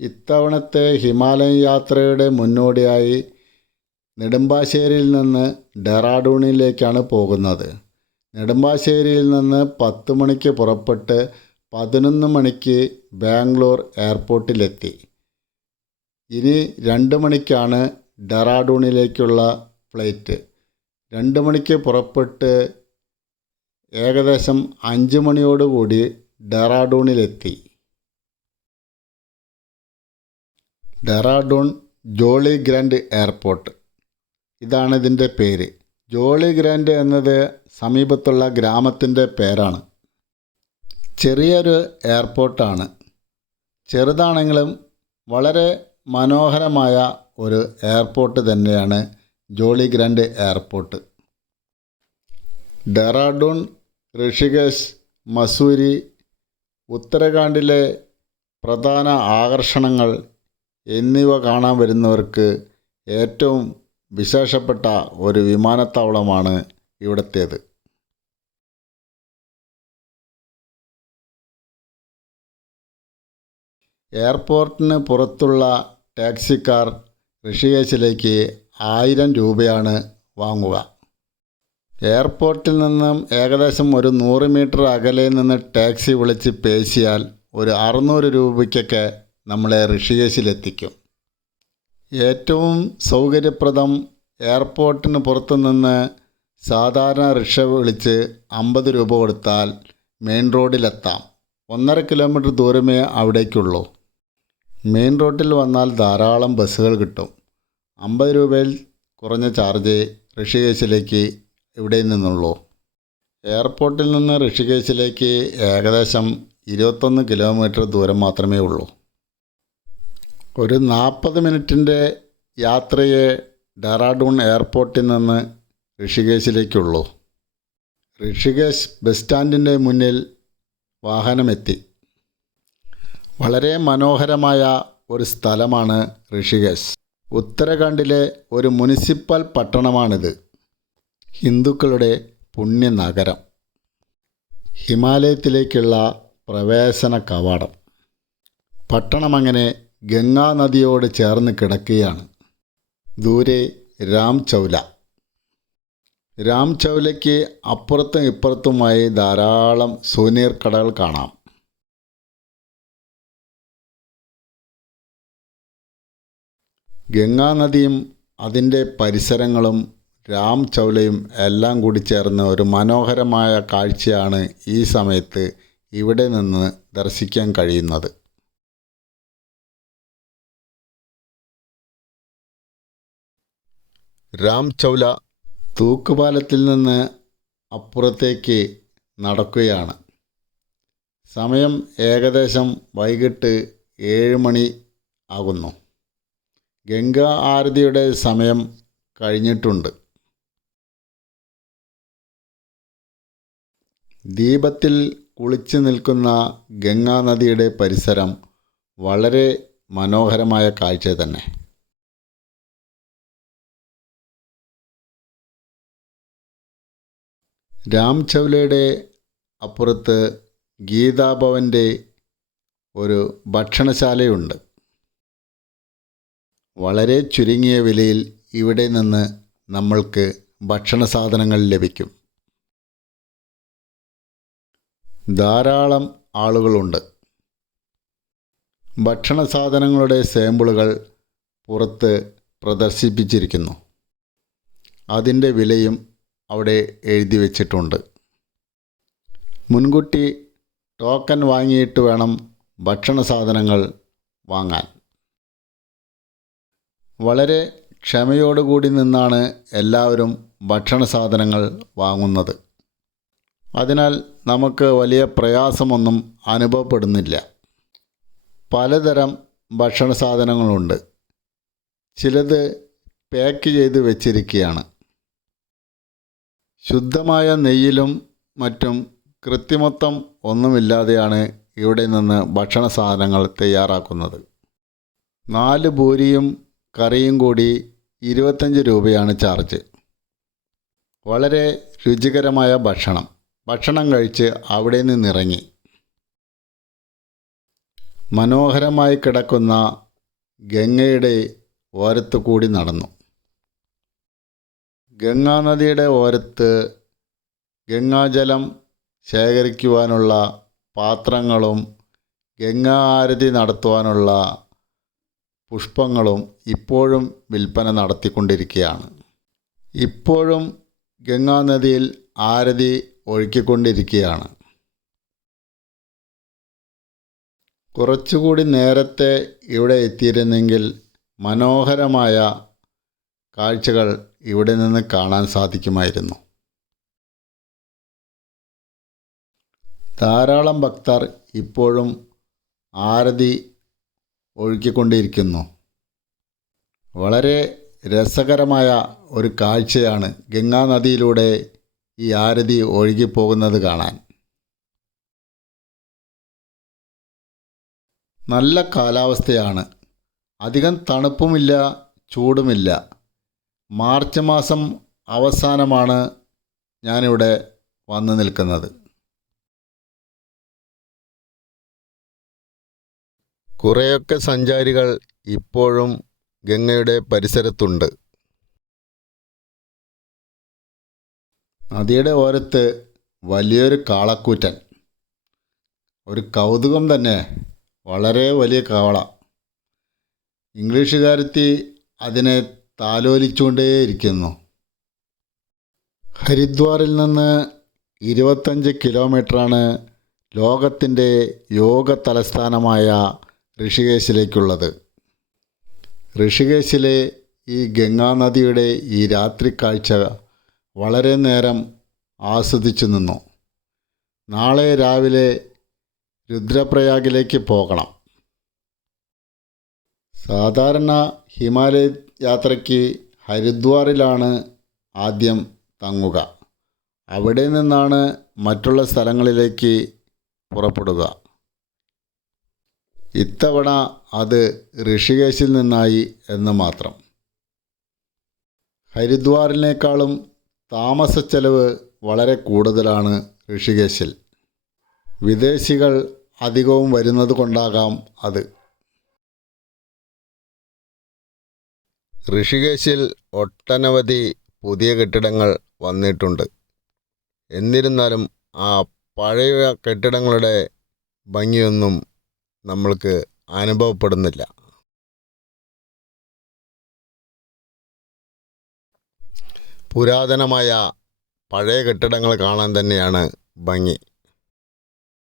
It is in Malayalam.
ഇത്തവണത്തെ ഹിമാലയൻ യാത്രയുടെ മുന്നോടിയായി നെടുമ്പാശ്ശേരിയിൽ നിന്ന് ഡെറാഡൂണിലേക്കാണ് പോകുന്നത്. നെടുമ്പാശ്ശേരിയിൽ നിന്ന് 10 മണിക്ക് പുറപ്പെട്ട് 11 മണിക്ക് ബാംഗ്ലൂർ എയർപോർട്ടിലെത്തി. ഇനി 2 മണിക്കാണ് ഡെറാഡൂണിലേക്കുള്ള ഫ്ലൈറ്റ്. 2 മണിക്ക് പുറപ്പെട്ട് ഏകദേശം 5 മണിയോടുകൂടി ഡെറാഡൂണിലെത്തി. ഡെറാഡൂൺ ജോളി ഗ്രാൻഡ് എയർപോർട്ട്, ഇതാണ് ഇതിൻ്റെ പേര്. ജോളി ഗ്രാൻഡ് എന്നത് സമീപത്തുള്ള ഗ്രാമത്തിൻ്റെ പേരാണ്. ചെറിയൊരു എയർപോർട്ടാണ്. ചെറുതാണെങ്കിലും വളരെ മനോഹരമായ ഒരു എയർപോർട്ട് തന്നെയാണ് ജോളി ഗ്രാൻഡ് എയർപോർട്ട്. ഡെറാഡൂൺ, ഋഷികേശ്, മസൂരി, ഉത്തരാഖണ്ഡിലെ പ്രധാന ആകർഷണങ്ങൾ എന്നിവ കാണാൻ വരുന്നവർക്ക് ഏറ്റവും വിശേഷപ്പെട്ട ഒരു വിമാനത്താവളമാണ് ഇവിടത്തേത്. എയർപോർട്ടിന് പുറത്തുള്ള ടാക്സിക്കാർ ഋഷികേശിലേക്ക് 1000 രൂപയാണ് വാങ്ങുക. എയർപോർട്ടിൽ നിന്നും ഏകദേശം ഒരു 100 മീറ്റർ അകലെ നിന്ന് ടാക്സി വിളിച്ച് പേശിയാൽ ഒരു 600 രൂപയ്ക്കൊക്കെ നമ്മളെ ഋഷികേശിലെത്തിക്കും. ഏറ്റവും സൗകര്യപ്രദം എയർപോർട്ടിന് പുറത്തു നിന്ന് സാധാരണ റിക്ഷ വിളിച്ച് 50 രൂപ കൊടുത്താൽ മെയിൻ റോഡിലെത്താം. 1.5 കിലോമീറ്റർ ദൂരമേ അവിടേക്കുള്ളൂ. മെയിൻ റോഡിൽ വന്നാൽ ധാരാളം ബസ്സുകൾ കിട്ടും. 50 രൂപയിൽ കുറഞ്ഞ ചാർജ് ഋഷികേശിലേക്ക് ഇവിടെ നിന്നുള്ളൂ. എയർപോർട്ടിൽ നിന്ന് ഋഷികേശിലേക്ക് ഏകദേശം 21 കിലോമീറ്റർ ദൂരം മാത്രമേ ഉള്ളൂ. ഒരു 40 മിനിറ്റിൻ്റെ യാത്രയെ ഡെറാഡൂൺ എയർപോർട്ടിൽ നിന്ന് ഋഷികേശിലേക്കുള്ളൂ. ഋഷികേശ് ബസ് സ്റ്റാൻഡിൻ്റെ മുന്നിൽ വാഹനമെത്തി. വളരെ മനോഹരമായ ഒരു സ്ഥലമാണ് ഋഷികേശ്. ഉത്തരാഖണ്ഡിലെ ഒരു മുനിസിപ്പൽ പട്ടണമാണിത്. ഹിന്ദുക്കളുടെ പുണ്യനഗരം. ഹിമാലയത്തിലേക്കുള്ള പ്രവേശന കവാടം. പട്ടണമങ്ങനെ ഗംഗാ നദിയോട് ചേർന്ന് കിടക്കുകയാണ്. ദൂരെ രാംചൗല. രാംചൗലയ്ക്ക് അപ്പുറത്തും ഇപ്പുറത്തുമായി ധാരാളം സൂനീർ കടകൾ കാണാം. ഗംഗാ നദിയും അതിൻ്റെ പരിസരങ്ങളും രാംചൗലയും എല്ലാം കൂടി ചേർന്ന് ഒരു മനോഹരമായ കാഴ്ചയാണ് ഈ സമയത്ത് ഇവിടെ നിന്ന് ദർശിക്കാൻ കഴിയുന്നത്. രാംചൗല തൂക്കുപാലത്തിൽ നിന്ന് അപ്പുറത്തേക്ക് നടക്കുകയാണ്. സമയം ഏകദേശം വൈകിട്ട് 7 മണി ആകുന്നു. ഗംഗാ ആരതിയുടെ സമയം കഴിഞ്ഞിട്ടുണ്ട്. ദീപത്തിൽ കുളിച്ചു നിൽക്കുന്ന ഗംഗാ നദിയുടെ പരിസരം വളരെ മനോഹരമായ കാഴ്ച തന്നെ. രാംചൗലയുടെ അപ്പുറത്ത് ഗീതാഭവൻ്റെ ഒരു ഭക്ഷണശാലയുണ്ട്. വളരെ ചുരുങ്ങിയ വിലയിൽ ഇവിടെ നിന്ന് നമ്മൾക്ക് ഭക്ഷണ സാധനങ്ങൾ ലഭിക്കും. ധാരാളം ആളുകളുണ്ട്. ഭക്ഷണ സാധനങ്ങളുടെ സാമ്പിളുകൾ പുറത്ത് പ്രദർശിപ്പിച്ചിരിക്കുന്നു. അതിൻ്റെ വിലയും അവിടെ എഴുതി വച്ചിട്ടുണ്ട്. മുൻകൂട്ടി ടോക്കൺ വാങ്ങിയിട്ട് വേണം ഭക്ഷണ സാധനങ്ങൾ വാങ്ങാൻ. വളരെ ക്ഷമയോടുകൂടി നിന്നാണ് എല്ലാവരും ഭക്ഷണ സാധനങ്ങൾ വാങ്ങുന്നത്. അതിനാൽ നമുക്ക് വലിയ പ്രയാസമൊന്നും അനുഭവപ്പെടുന്നില്ല. പലതരം ഭക്ഷണ സാധനങ്ങളുണ്ട്. ചിലത് പാക്ക് ചെയ്ത് വെച്ചിരിക്കുകയാണ്. ശുദ്ധമായ നെയ്യിലും മറ്റും കൃത്രിമത്വം ഒന്നുമില്ലാതെയാണ് ഇവിടെ നിന്ന് ഭക്ഷണ സാധനങ്ങൾ തയ്യാറാക്കുന്നത്. 4 പൂരിയും കറിയും കൂടി 25 രൂപയാണ് ചാർജ്. വളരെ രുചികരമായ ഭക്ഷണം കഴിച്ച് അവിടെ നിന്നിറങ്ങി. മനോഹരമായി കിടക്കുന്ന ഗംഗയുടെ ഓരത്തു കൂടി നടന്നു. ഗംഗാനദിയുടെ ഓരത്ത് ഗംഗാജലം ശേഖരിക്കുവാനുള്ള പാത്രങ്ങളും ഗംഗാ ആരതി നടത്തുവാനുള്ള പുഷ്പങ്ങളും ഇപ്പോഴും വിൽപ്പന നടത്തിക്കൊണ്ടിരിക്കുകയാണ്. ഇപ്പോഴും ഗംഗാനദിയിൽ ആരതി ഒഴുക്കിക്കൊണ്ടിരിക്കുകയാണ്. കുറച്ചുകൂടി നേരത്തെ ഇവിടെ എത്തിയിരുന്നെങ്കിൽ മനോഹരമായ കാഴ്ചകൾ ഇവിടെ നിന്ന് കാണാൻ സാധിക്കുമായിരുന്നു. ധാരാളം ഭക്തർ ഇപ്പോഴും ആരതി ഒഴുക്കിക്കൊണ്ടിരിക്കുന്നു. വളരെ രസകരമായ ഒരു കാഴ്ചയാണ് ഗംഗാനദിയിലൂടെ ഈ ആരതി ഒഴുകിപ്പോകുന്നത് കാണാൻ. നല്ല കാലാവസ്ഥയാണ്. അധികം തണുപ്പുമില്ല, ചൂടുമില്ല. മാർച്ച് മാസം അവസാനമാണ് ഞാനിവിടെ വന്നു നിൽക്കുന്നത്. കുറേയൊക്കെ സഞ്ചാരികൾ ഇപ്പോഴും ഗംഗയുടെ പരിസരത്തുണ്ട്. നദിയുടെ ഓരത്ത് വലിയൊരു കാളക്കൂറ്റൻ, ഒരു കൗതുകം തന്നെ. വളരെ വലിയ കാള. ഇംഗ്ലീഷുകാരെത്തി അതിനെ താലോലിച്ചുകൊണ്ടേയിരിക്കുന്നു. ഹരിദ്വാറിൽ നിന്ന് 25 കിലോമീറ്ററാണ് ലോകത്തിൻ്റെ യോഗ തലസ്ഥാനമായ ഋഷികേശിലേക്കുള്ളത്. ഋഷികേശിലെ ഈ ഗംഗാനദിയുടെ ഈ രാത്രി കാഴ്ച വളരെ നേരം ആസ്വദിച്ചു നിന്നു. നാളെ രാവിലെ രുദ്രപ്രയാഗിലേക്ക് പോകണം. സാധാരണ ഹിമാലയ യാത്രയ്ക്ക് ഹരിദ്വാറിലാണ് ആദ്യം തങ്ങുക. അവിടെ നിന്നാണ് മറ്റുള്ള സ്ഥലങ്ങളിലേക്ക് പുറപ്പെടുക. ഇത്തവണ അത് ഋഷികേശിൽ നിന്നായി എന്ന് മാത്രം. ഹരിദ്വാറിനേക്കാളും താമസച്ചെലവ് വളരെ കൂടുതലാണ് ഋഷികേശിൽ. വിദേശികൾ അധികവും വരുന്നത് കൊണ്ടാകാം അത്. ഋഷികേശിൽ ഒട്ടനവധി പുതിയ കെട്ടിടങ്ങൾ വന്നിട്ടുണ്ട്. എന്നിരുന്നാലും ആ പഴയ കെട്ടിടങ്ങളുടെ ഭംഗിയൊന്നും നമ്മൾക്ക് അനുഭവപ്പെടുന്നില്ല. പുരാതനമായ പഴയ കെട്ടിടങ്ങൾ കാണാൻ തന്നെയാണ് ഭംഗി.